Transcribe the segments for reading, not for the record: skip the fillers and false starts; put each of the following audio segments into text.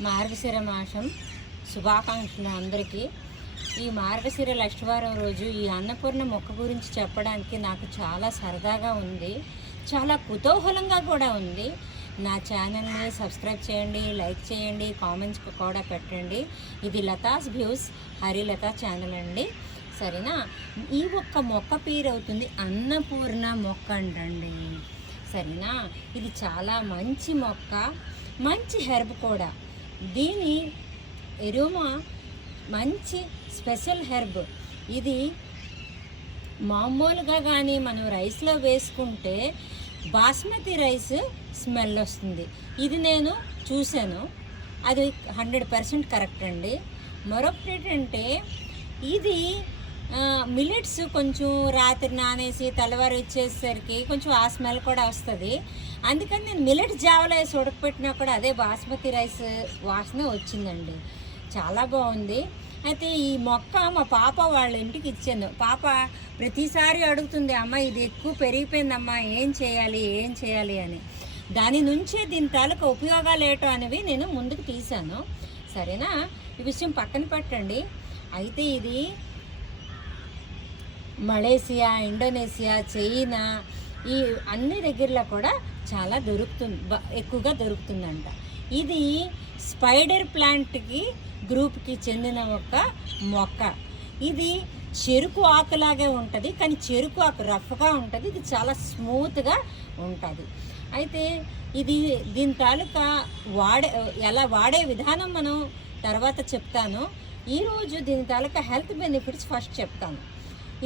మార్గశిర మాసం శుభాకాంక్షలు అందరికీ. ఈ మార్గశిర లక్షవారం రోజు ఈ అన్నపూర్ణ మొక్క గురించి చెప్పడానికి నాకు చాలా సరదాగా ఉంది, చాలా కుతూహలంగా కూడా ఉంది. నా ఛానల్ని సబ్స్క్రైబ్ చేయండి, లైక్ చేయండి, కామెంట్స్ కూడా పెట్టండి. ఇది లతాస్ వ్యూస్ హరిలత ఛానల్ అండి, సరేనా. ఈ ఒక్క మొక్క పేరు అవుతుంది అన్నపూర్ణ మొక్క అంటండి, సరేనా. ఇది చాలా మంచి మొక్క, మంచి హెర్బ్ కూడా. దీని ఎరోమా మంచి స్పెషల్ హెర్బ్. ఇది మామూలుగా కానీ మనం రైస్లో వేసుకుంటే బాస్మతి రైస్ స్మెల్ వస్తుంది. ఇది నేను చూశాను, అది 100% కరెక్ట్ అండి. మరొకటి ఏంటంటే ఇది మిల్లెట్స్ కొంచెం రాత్రి నానేసి తెల్లవారు ఇచ్చేసరికి కొంచెం ఆ స్మెల్ కూడా వస్తుంది. అందుకని నేను మిల్లెట్స్ జావలో వేసి ఉడకపెట్టినా కూడా అదే బాస్మతి రైస్ వాసన వచ్చిందండి, చాలా బాగుంది. అయితే ఈ మొక్క మా పాప వాళ్ళ ఇంటికి ఇచ్చాను. పాప ప్రతిసారి అడుగుతుంది, అమ్మ ఇది ఎక్కువ పెరిగిపోయిందమ్మా, ఏం చేయాలి అని. దాని నుంచే దీని తాలూకా ఉపయోగాలు ఏటో అనేవి నేను ముందుకు తీశాను, సరేనా. ఈ విషయం పక్కన పెట్టండి. అయితే ఇది మలేసియా, ఇండోనేషియా, చైనా ఈ అన్ని దగ్గరలో కూడా చాలా ఎక్కువగా దొరుకుతుందంట. ఇది స్పైడర్ ప్లాంట్కి గ్రూప్కి చెందిన ఒక మొక్క. ఇది చెరుకు ఆకులాగే ఉంటుంది, కానీ చెరుకు ఆకు రఫ్గా ఉంటుంది, ఇది చాలా స్మూత్గా ఉంటుంది. అయితే దీని తాలూకా ఎలా వాడే విధానం మనం తర్వాత చెప్తాను. ఈరోజు దీని తాలూకా హెల్త్ బెనిఫిట్స్ ఫస్ట్ చెప్తాను.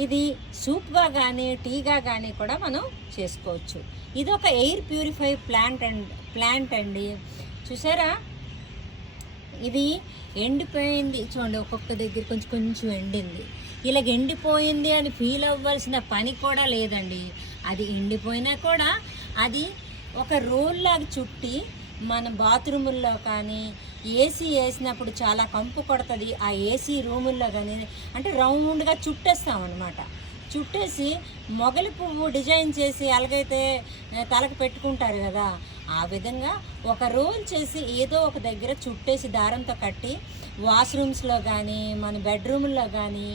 ఇది సూప్గా కానీ టీగా కానీ కూడా మనం చేసుకోవచ్చు. ఇది ఒక ఎయిర్ ప్యూరిఫై ప్లాంట్ అండి, చూసారా. ఇది ఎండిపోయింది చూడండి, ఒక్కొక్క దగ్గర కొంచెం ఎండింది. ఇలాగ ఎండిపోయింది అని ఫీల్ అవ్వాల్సిన పని కూడా లేదండి. అది ఎండిపోయినా కూడా అది ఒక రోల్ లాగా చుట్టి మన బాత్రూముల్లో కానీ ఏసీ వేసినప్పుడు చాలా కంపు కొడుతుంది. ఆ ఏసీ రూముల్లో కానీ అంటే రౌండ్గా చుట్టేస్తాం అనమాట. చుట్టేసి మొగలి పువ్వు డిజైన్ చేసి ఎలాగైతే తలకు పెట్టుకుంటారు కదా, ఆ విధంగా ఒక రోల్ చేసి ఏదో ఒక దగ్గర చుట్టేసి దారంతో కట్టి వాష్రూమ్స్లో కానీ మన బెడ్రూమ్లో కానీ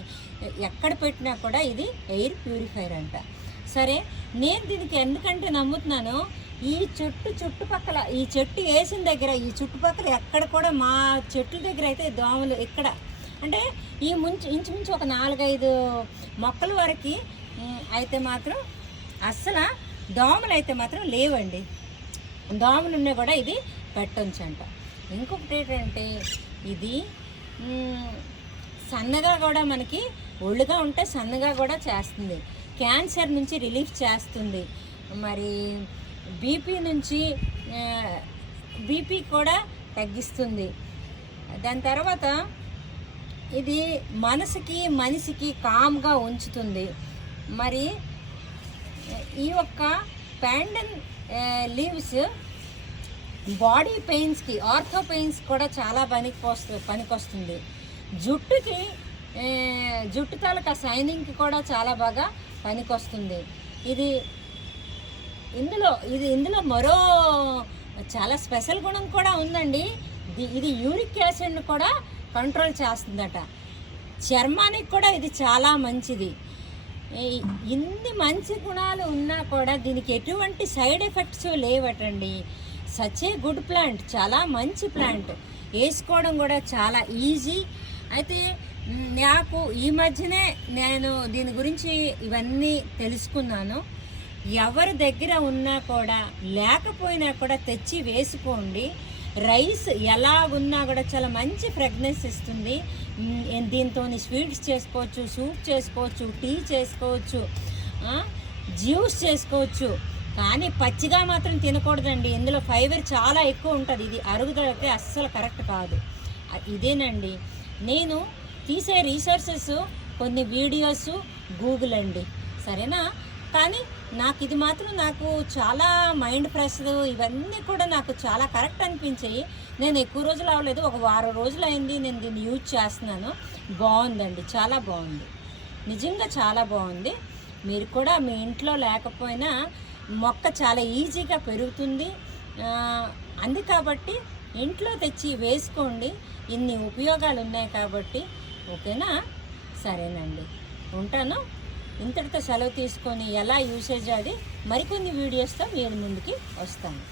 ఎక్కడ పెట్టినా కూడా ఇది ఎయిర్ ప్యూరిఫైర్ అంట. సరే, నేను దీనికి ఎందుకంటే నమ్ముతున్నాను, ఈ చుట్టుపక్కల ఈ చెట్టు వేసిన దగ్గర ఈ చుట్టుపక్కల ఎక్కడ కూడా మా చెట్ల దగ్గర అయితే దోమలు ఇక్కడ అంటే ఇంచుమించు ఒక 4-5 మొక్కల వరకు అయితే మాత్రం అస్సలు దోమలు అయితే మాత్రం లేవండి. దోమలు ఉన్నా కూడా ఇది పెట్టొచ్చంట. ఇంకొకటి ఏంటంటే ఇది సన్నగా కూడా మనకి ఒళ్ళుగా ఉంటే సన్నగా కూడా చేస్తుంది, క్యాన్సర్ నుంచి రిలీఫ్ చేస్తుంది, మరి బీపీ కూడా తగ్గిస్తుంది. దాని తర్వాత ఇది మనిషికి కామ్గా ఉంచుతుంది. మరి ఈ యొక్క ప్యాండన్ లీవ్స్ బాడీ పెయిన్స్కి, ఆర్థో పెయిన్స్ కూడా చాలా పనికొస్తుంది. జుట్టు తాలూకా షైనింగ్కి కూడా చాలా బాగా పనికొస్తుంది. ఇందులో మరో చాలా స్పెషల్ గుణం కూడా ఉందండి. ఇది యూరిక్ యాసిడ్ని కూడా కంట్రోల్ చేస్తుందట. చర్మానికి కూడా ఇది చాలా మంచిది. ఇన్ని మంచి గుణాలు ఉన్నా కూడా దీనికి ఎటువంటి సైడ్ ఎఫెక్ట్స్ లేవటండి. సచ్ ఏ గుడ్ ప్లాంట్, చాలా మంచి ప్లాంట్, వేసుకోవడం కూడా చాలా ఈజీ. అయితే నాకు ఈ మధ్యనే నేను దీని గురించి ఇవన్నీ తెలుసుకున్నాను. ఎవరి దగ్గర ఉన్నా కూడా లేకపోయినా కూడా తెచ్చి వేసుకోండి. రైస్ ఎలా ఉన్నా కూడా చాలా మంచి ఫ్రెగ్నెన్స్ ఇస్తుంది. దీంతో స్వీట్స్ చేసుకోవచ్చు, సూప్ చేసుకోవచ్చు, టీ చేసుకోవచ్చు, జ్యూస్ చేసుకోవచ్చు. కానీ పచ్చిగా మాత్రం తినకూడదండి, ఇందులో ఫైబర్ చాలా ఎక్కువ ఉంటుంది. ఇది అరుగుదలకి అస్సలు కరెక్ట్ కాదు. ఇదేనండి నేను తీసే రీసోర్సెస్, కొన్ని వీడియోస్ గూగుల్ అండి, సరేనా. కానీ ఇది మాత్రం నాకు చాలా మైండ్ ఫ్రెష్, ఇవన్నీ కూడా నాకు చాలా కరెక్ట్ అనిపించాయి. నేను ఎక్కువ రోజులు అవ్వలేదు, ఒక 1 వారం రోజులు అయింది నేను దీన్ని యూజ్ చేస్తున్నాను. బాగుందండి, చాలా బాగుంది, నిజంగా చాలా బాగుంది. మీరు కూడా మీ ఇంట్లో లేకపోయినా మొక్క చాలా ఈజీగా పెరుగుతుంది. కాబట్టి ఇంట్లో తెచ్చి వేసుకోండి. ఇన్ని ఉపయోగాలు ఉన్నాయి కాబట్టి. ఓకేనా? సరేనండి, ఉంటాను. ఇంతటితో సెలవు తీసుకొని ఎలా యూసేజ్ అది మరికొన్ని వీడియోస్తో మీ ముందుకి వస్తాను.